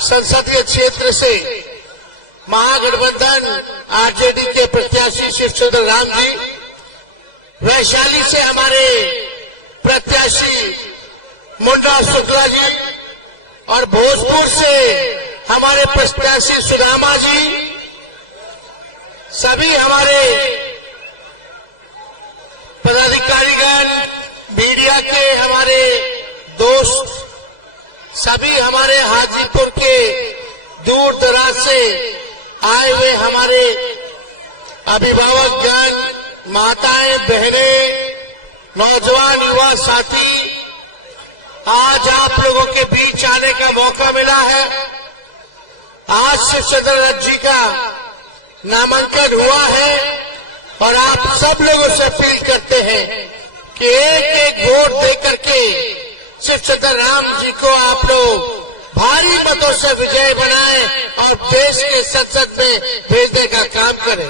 संसदीय क्षेत्र से महागठबंधन आरजेडी के प्रत्याशी शिवचंद्र राम जी, वैशाली से हमारे प्रत्याशी मुन्ना शुक्ला जी और भोजपुर से हमारे प्रत्याशी सुदामा जी, सभी हमारे पदाधिकारीगण, मीडिया के हमारे दोस्त, सभी हमारे हाजीपुर के दूर दराज से आए हुए हमारे अभिभावकगण, माताएं, बहनें, नौजवान युवा साथी, आज आप लोगों के बीच आने का मौका मिला है। आज शिवचंद्र राम जी का नामांकन हुआ है और आप सब लोगों से अपील करते हैं कि एक एक वोट देकर के शिवचंद्र राम जी को आप लोग भारी मतों से विजय बनाएं और देश के संसद में भेजने का काम करें।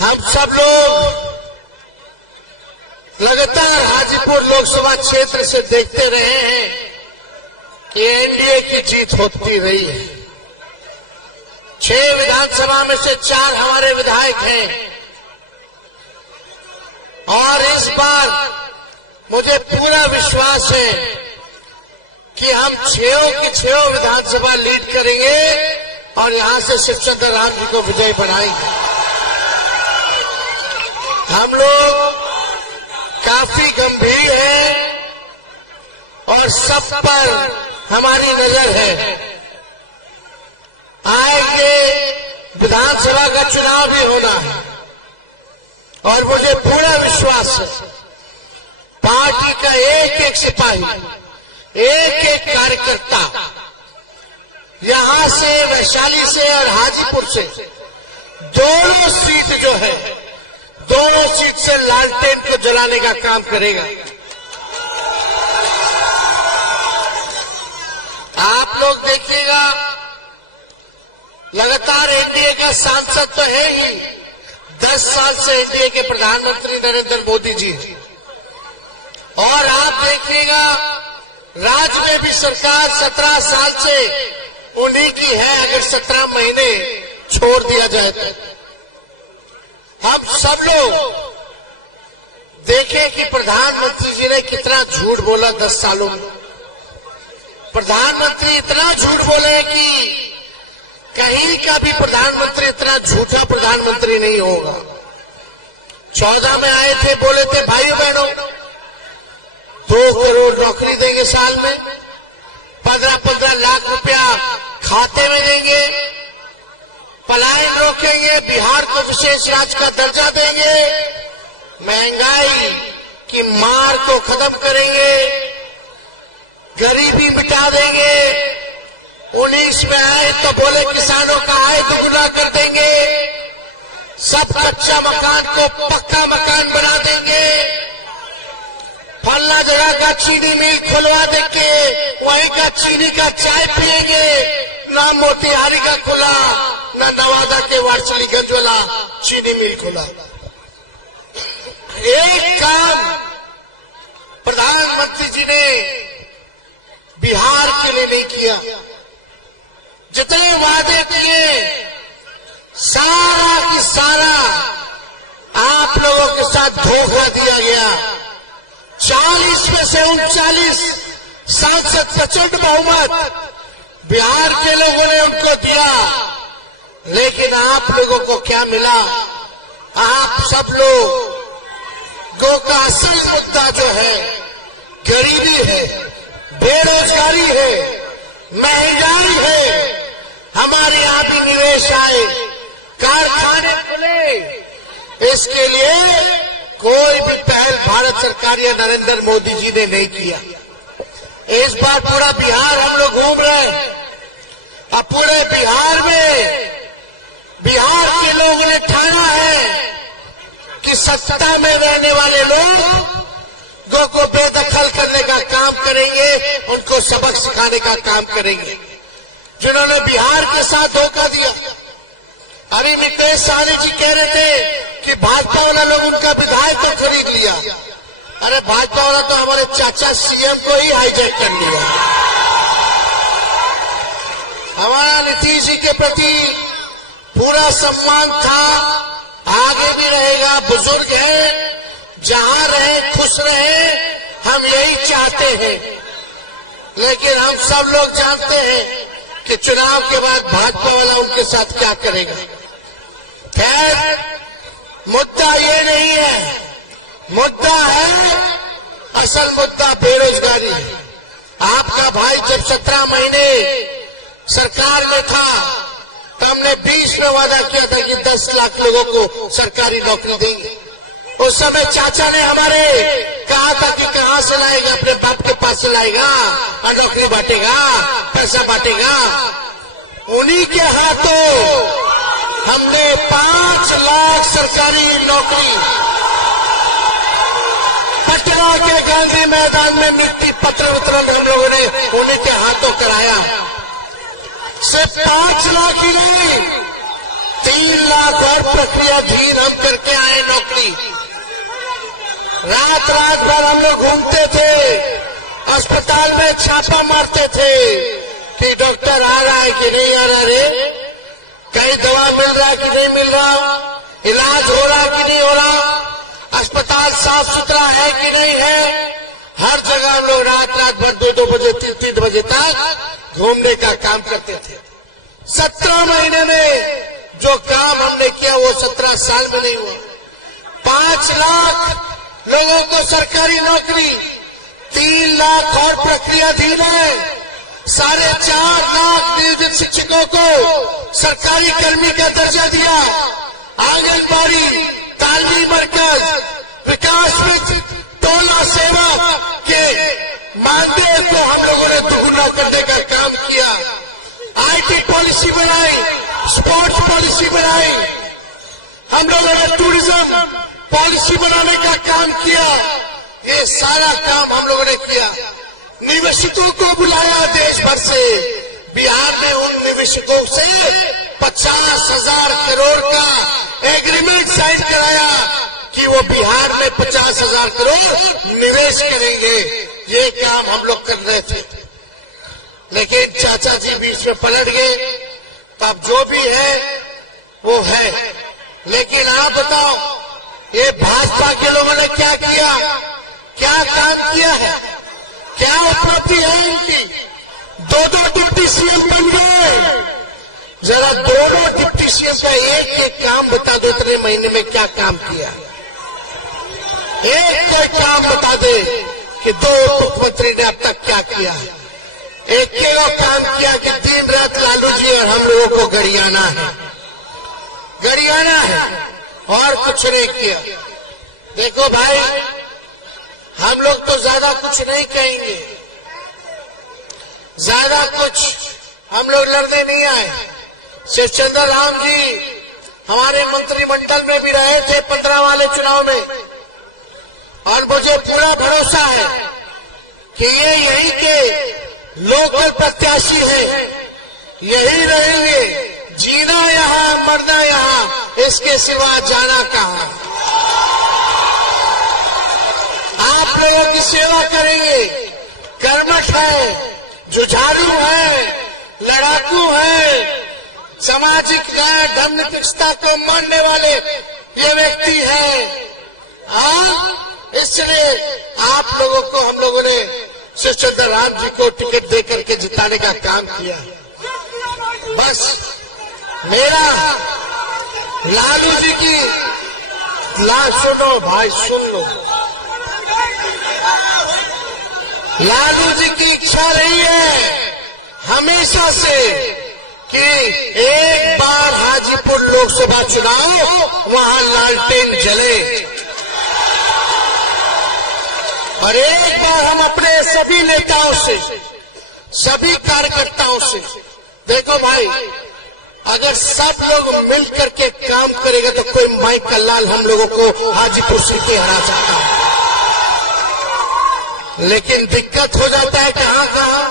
हम सब लोग लगातार हाजीपुर लोकसभा क्षेत्र से देखते रहे हैं कि एनडीए की जीत होती रही है। 6 विधानसभा में से 4 हमारे विधायक हैं और इस बार मुझे पूरा विश्वास है कि हम 6 की 6 विधानसभा लीड करेंगे और यहां से शिवचंद्र राम जी को विजयी बनाएंगे। हम लोग काफी गंभीर हैं और सब पर हमारी नजर है। आएंगे विधानसभा का चुनाव भी होना है और मुझे पूरा विश्वास है पार्टी का एक एक सिपाही, एक एक कार्यकर्ता यहां से, वैशाली से और हाजीपुर से दोनों सीट जो है, दोनों सीट से लालटेन को जलाने का काम करेगा। आप लोग देखिएगा, लगातार एनडीए का सांसद तो है ही, 10 साल से एनडीए के प्रधानमंत्री नरेंद्र मोदी जी, और आप देखिएगा राज्य में भी सरकार 17 साल से उन्हीं की है। अगर 17 महीने छोड़ दिया जाए तो हम सब लोग देखें कि प्रधानमंत्री जी ने कितना झूठ बोला 10 सालों में। प्रधानमंत्री इतना झूठ बोले कि कहीं का भी प्रधानमंत्री इतना झूठा प्रधानमंत्री नहीं होगा। 14 में आए थे, बोले थे भाइयों बहनों 2 करोड़ नौकरी देंगे साल में, 15-15 लाख रुपया खाते में देंगे, पलायन रोकेंगे, बिहार को विशेष राज्य का दर्जा देंगे, महंगाई की मार को खत्म करेंगे, गरीबी मिटा देंगे। 19 में आए तो बोले किसानों का आय दोगुना कर देंगे, सब कच्चा मकान को पक्का मकान बना देंगे, फलना जगह का चीनी मिल खुलवा देंगे, वहीं का चीनी का चाय पिएंगे, ना मोतिहारी का खुला, ना नवादा के वारसली का ज्वाला चीनी मिल खुला। एक काम प्रधानमंत्री जी ने बिहार के लिए नहीं किया। जितने वादे किए सारा की सारा आप लोगों के साथ धोखा दिया गया। 40 में से 39 सांसद प्रचंड बहुमत बिहार के लोगों ने उनको दिया, लेकिन आप लोगों को क्या मिला? आप सब लोगों का असली मुद्दा जो है गरीबी है, बेरोजगारी है, महंगाई है। हमारे यहाँ भी निवेश आए, कारखाने खुले, इसके लिए कोई भी पहल भारत सरकार या नरेंद्र मोदी जी ने नहीं किया। इस बार पूरा बिहार हम लोग घूम रहे हैं। अब पूरे बिहार में बिहार के लोगों ने ठाना है कि सत्ता में रहने वाले लोग को बेदखल करने का काम करेंगे, उनको सबक सिखाने का काम करेंगे। जिन्होंने बिहार के साथ धोखा दिया, अभी नीतीश सहनी जी कह रहे थे कि भाजपा वाले लोग उनका विधायक को खरीद लिया। अरे भाजपा वाला तो हमारे चाचा सीएम को ही हाईजैक कर लिया। के प्रति पूरा सम्मान था, आगे भी रहेगा। बुजुर्ग है, जहां रहे खुश रहे, हम यही चाहते हैं। लेकिन हम सब लोग जानते हैं कि चुनाव के बाद भाजपा वाला उनके साथ क्या करेगा। खैर, मुद्दा ये नहीं है, मुद्दा है, असल मुद्दा बेरोजगारी। आपका भाई जब 17 महीने सरकार में था तो हमने 20 में वादा किया था कि 10 लाख लोगों को सरकारी नौकरी देंगे। उस समय चाचा ने हमारे कहा था कि कहां से लाएगा, अपने बाप के पास से लाएगा और नौकरी बांटेगा, पैसा बांटेगा। उन्हीं के हाथों हमने 5 लाख सरकारी नौकरी पटना के गांधी मैदान में नियुक्ति पत्र वितरण हम लोगों ने उन्हीं के हाथों कराया। सिर्फ 5 लाख ही नहीं, 3 लाख और प्रक्रियाधीन हम करके आए नौकरी। रात रात भर हम लोग घूमते थे, अस्पताल में छापा मारते थे कि डॉक्टर आ रहा है कि नहीं आ रहा रे, कहीं दवा मिल रहा है कि नहीं मिल रहा, इलाज हो रहा कि नहीं हो रहा, अस्पताल साफ सुथरा है कि नहीं है। हर जगह हम लोग रात रात भर 2-2 बजे 3-3 बजे तक घूमने का काम करते थे। 17 महीने में जो काम हमने किया वो 17 साल में नहीं हुआ। 5 लाख लोगों को सरकारी नौकरी, 3 लाख और प्रक्रियाधीन है, 4.5 लाख नियोजित शिक्षकों को सरकारी कर्मी का दर्जा दिया। आंगनबाड़ी, तालीमी मरकज, विकास मित्र, टोला सेवा के मानदेय को हम लोगों ने दोगुना करने का काम किया। आईटी पॉलिसी बनाई, स्पोर्ट्स पॉलिसी बनाई, हम लोगों ने टूरिज्म पॉलिसी बनाने का काम किया। ये सारा काम हम लोगों ने किया। निवेशकों को बुलाया देश भर से। बिहार में उन निवेशकों से 50,000 करोड़ का एग्रीमेंट साइन कराया कि वो बिहार में 50,000 करोड़ निवेश करेंगे। ये काम हम लोग कर रहे थे, लेकिन चाचा जी बीच में पलट गए। तब जो भी है वो है। लेकिन आप बताओ, ये भाजपा के लोगों ने क्या किया, क्या काम किया है, क्या उपलब्धि है इनकी? 2-2 डिप्टी सीएम बन गए। जरा दोनों डिप्टी सीएम का एक काम बता दो, इतने महीने में क्या काम किया। एक काम बता दे कि 2 मुख्यमंत्री ने अब तक क्या किया। एक काम किया कि दिन रात लालू जी और हम लोगों को गरियाना है, गरियाना है, और कुछ नहीं किया। देखो भाई, हम लोग तो ज्यादा कुछ नहीं कहेंगे, ज्यादा कुछ हम लोग लड़ने नहीं आए। श्री चंद्र राम जी हमारे मंत्रिमंडल में भी रहे थे 15 वाले चुनाव में, और मुझे पूरा भरोसा है कि ये यही के लोकल प्रत्याशी है, यही रहेंगे। जीना यहाँ, मरना यहाँ, इसके सिवा जाना कहाँ। आप लोगों की सेवा करेंगे। कर्मठ है, जुझारू है, लड़ाकू है, सामाजिक न्याय धर्मनिरपेक्षता को मानने वाले ये व्यक्ति है। हाँ, इसलिए आप लोगों को हम लोगों ने श्री चंद्र राम जी को टिकट देकर के जिताने का काम किया। बस मेरा लालू जी की सुनो भाई, सुन लो। लालू जी की इच्छा रही है हमेशा से कि एक बार हाजीपुर लोकसभा चुनाव वहां लालटेन जले, और एक बार हम अपने सभी नेताओं से, सभी कार्यकर्ताओं से, देखो भाई, अगर सब लोग मिल करके काम करेंगे तो कोई माई कल्लाल हम लोगों को हाजीपुर से हरा सकता है। लेकिन दिक्कत हो जाता है कहां कहां,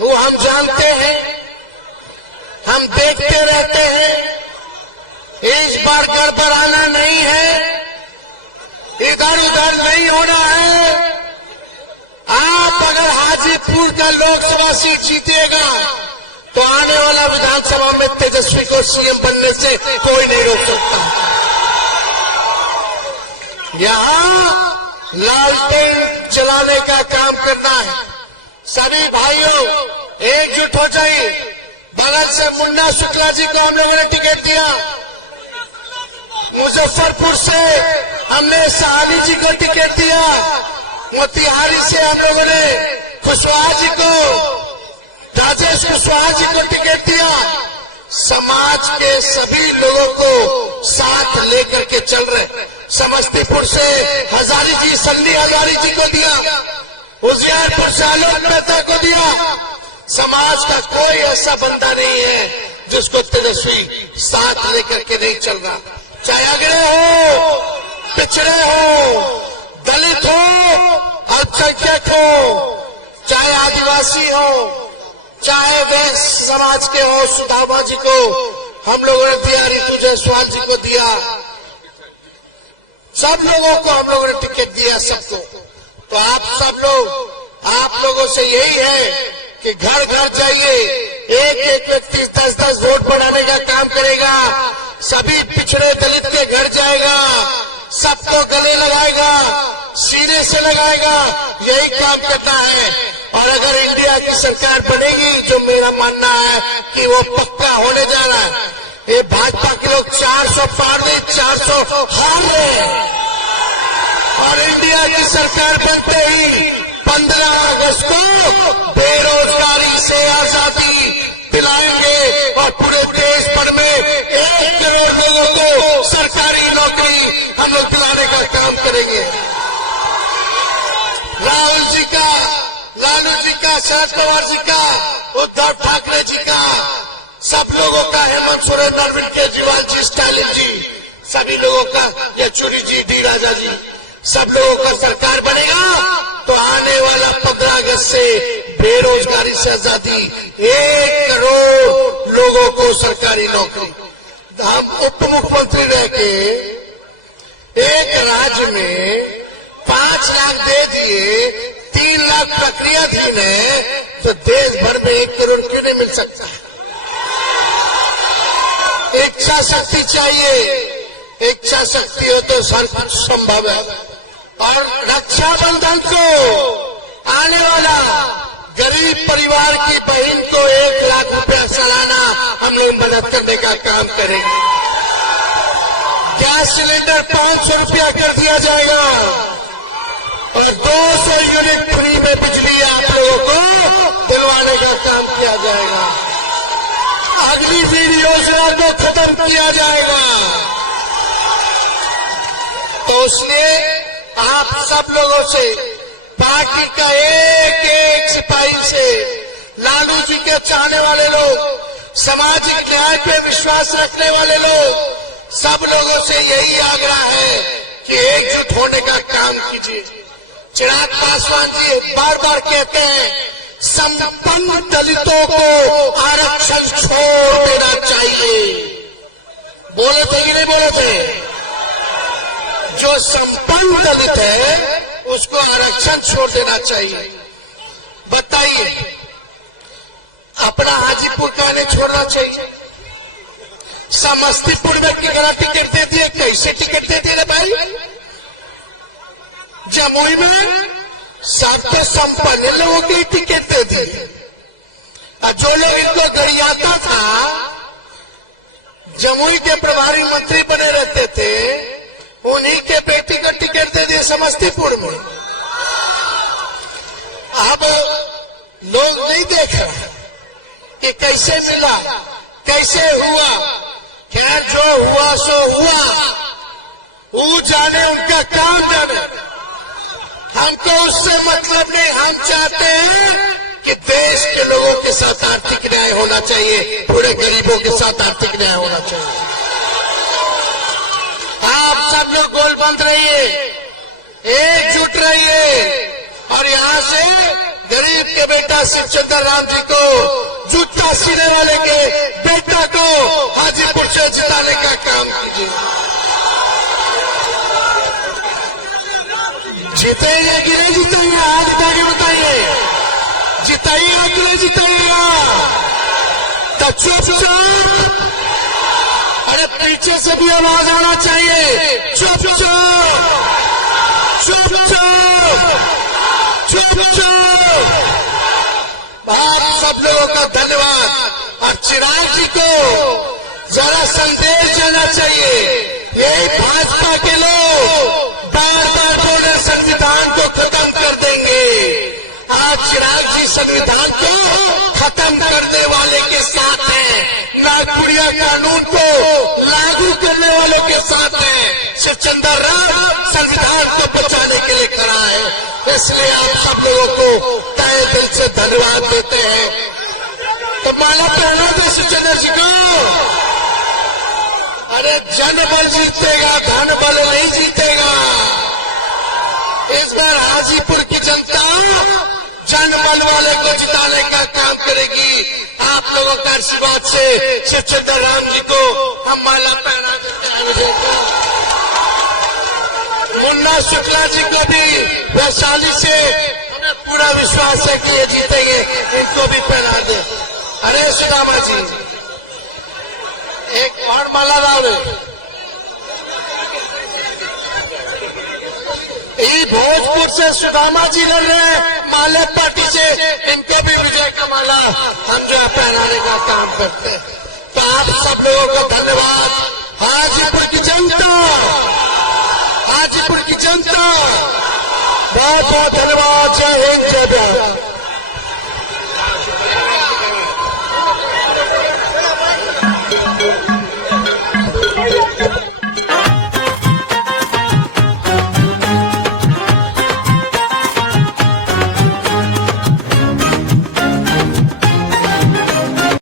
वो हम जानते हैं, हम देखते रहते हैं। इस बार गड़बड़ाना नहीं है, इधर उधर नहीं होना है। आप अगर हाजीपुर का लोकसभा सीट जीतेगा तो आने वाला विधानसभा में तेजस्वी को सीएम बनने से कोई नहीं रोक सकता। यहाँ लालटेन जलाने का काम करना है। सभी भाइयों एकजुट हो जाइए। भगत से मुन्ना शुक्ला जी को हम लोगों ने टिकट दिया। मुजफ्फरपुर से हमने साहनी जी को टिकट दिया। मोतिहारी से हम लोगों ने कुशवाहा जी को, राजेश कुशवाहा जी को टिकट दिया। समाज के सभी लोगों को साथ लेकर के चल रहे। समस्तीपुर से हजारी जी, संधि हजारी जी को दिया। उजियारपुर से आलोक मेहता को दिया। समाज का कोई ऐसा बंदा नहीं है जिसको तेजस्वी साथ लेकर के नहीं चल रहा। चाहे अग्रह हो, पिछड़े हो, दलित हो, अल्पसंख्यक हो, चाहे आदिवासी हो, चाहे वे समाज के हो, सुदामा जी को हम लोगों ने दिया, रितु जायसवाल जी को दिया। सब लोगों को हम लोगों ने टिकट दिया, सबको। तो आप लोगों से यही है कि घर घर जाइए, एक एक व्यक्ति 10-10 वोट बढ़ाने का काम करेगा। सभी पिछड़े दलित के घर जाएगा, सबको गले लगाएगा, सीने से लगाएगा। यही काम करना है। और अगर इंडिया की सरकार बनेगी, जो मेरा मानना है कि वो पक्का होने जा रहा है, ये भाजपा के लोग 400 पार नहीं, 400 हार रहे। और इंडिया की सरकार बनते ही 15 अगस्त को बेरोजगारी से आजादी दिलाएंगे और पूरे देश भर में 1 करोड़ लोगों को सरकारी नौकरी हम लोग दिलाने का काम करेंगे। राहुल जी का, लालू जी का, शरद पवार जी का, उद्धव ठाकरे जी का, सब लोगों का, हेमंत सोरेन, अरविंद केजरीवाल जी, स्टालिन जी, सभी लोगों का, येचुरी जी, डी राजा जी, सब लोगों का सरकार बनेगा तो आने वाला 15 अगस्त से बेरोजगारी से आजादी, 1 करोड़ लोगों को सरकारी नौकरी। हम उप मुख्यमंत्री रह के एक राज्य में 5 लाख दे दिए, 3 लाख प्रक्रियाधीन है, तो देश भर में 1 करोड़ क्यों नहीं मिल सकता? इच्छा शक्ति चाहिए। इच्छा शक्ति हो तो सब कुछ संभव है। और रक्षाबंधन को आने वाला गरीब परिवार की बहन को 1 लाख रुपया सालाना हम लोग मदद करने का काम करेंगे। गैस सिलेंडर 500 रुपया कर दिया जाएगा और 200 यूनिट फ्री में बिजली आप लोगों को दिलवाने का काम किया जाएगा। अग्निवीर योजना को खत्म किया जाएगा। तो इसलिए आप सब लोगों से, पार्टी का एक सिपाही से, लालू जी के चाहने वाले लोग, सामाजिक न्याय पे विश्वास रखने वाले लोग, सब लोगों से यही आग्रह है कि एकजुट होने का काम कीजिए। चिराग पासवान जी बार बार कहते हैं संपन्न दलितों को आरक्षण छोड़ देना चाहिए। बोले थे कि नहीं बोले थे? जो संपन्न दलित है उसको आरक्षण छोड़ देना चाहिए। बताइए, अपना हाजीपुर का नहीं छोड़ना चाहिए? समस्तीपुर में कितना टिकट दे दिए? कैसे टिकट दे दिए भाई? जमुई में सबके संपन्न लोगों की टिकट दे दिए। और जो लोग इनको गरियाता था, जमुई के प्रभारी मंत्री बने रहते थे, उन्हीं के बेटी का टिकट दे दिए समस्तीपुर में। अब लोग नहीं देख रहे कि कैसे मिला, कैसे हुआ। क्या जो हुआ सो हुआ, वो जाने, उनका काम जाने। हमको उससे मतलब नहीं। हम चाहते हैं कि देश के लोगों के साथ आर्थिक न्याय होना चाहिए, पूरे गरीबों के साथ आर्थिक न्याय होना चाहिए। आप सब लोग गोलबंद रहिए, एकजुट रहिए और यहाँ से गरीब के बेटा शिवचंद्र राम जी को, जूता सीने वाले के बेटा को हाजीपुर से जिताने का काम कीजिए। जीतेंगे कि नहीं जीतेंगे? हाथ उठा के बताइए। जिताइएगा कि नहीं जिताइएगा? तो चुप चुप, अरे पीछे से भी आवाज आना चाहिए, चुप चुप चुप चुप चुप चुप। आप सब लोगों का धन्यवाद। और चिराग जी को जरा संदेश देना चाहिए, यही भाजपा के लोग बार बार बोल रहे संविधान को खत्म कर देंगे। आज चिराग जी संविधान को खत्म करने वाले के साथ हैं, नागपुरिया कानून को लागू करने वालों के साथ हैं। शिवचंद्र राव संविधान को बचाने के लिए खड़ा है, इसलिए आप सब लोगों को तहे दिल से धन्यवाद देते हैं। तो माला पहना दो शिवचंद्र जी को। अरे जन बल जीतेगा, धन बल नहीं जीतेगा। इस बार हाजीपुर की जनता जन बल वाले को जिताने का काम करेगी। आप लोगों का आशीर्वाद से शिवचंद्र राम जी को हम माला पहना देते हैं। मुन्ना शुक्ला जी को भी वैशाली से हमें पूरा विश्वास है कि ये जीतेंगे, इनको भी पहना दे। अरे सुदामा जी, एक और माला लाओ। ये भोजपुर से सुदामा जी लड़ रहे हैं माले पार्टी से, इनको भी विजय का माला हम जो है पहनाने का काम करते हैं। तो आप सब लोगों का धन्यवाद। हाजीपुर की जनता, हाजीपुर की जनता बहुत बहुत धन्यवाद। जय हिंद, जय भारत।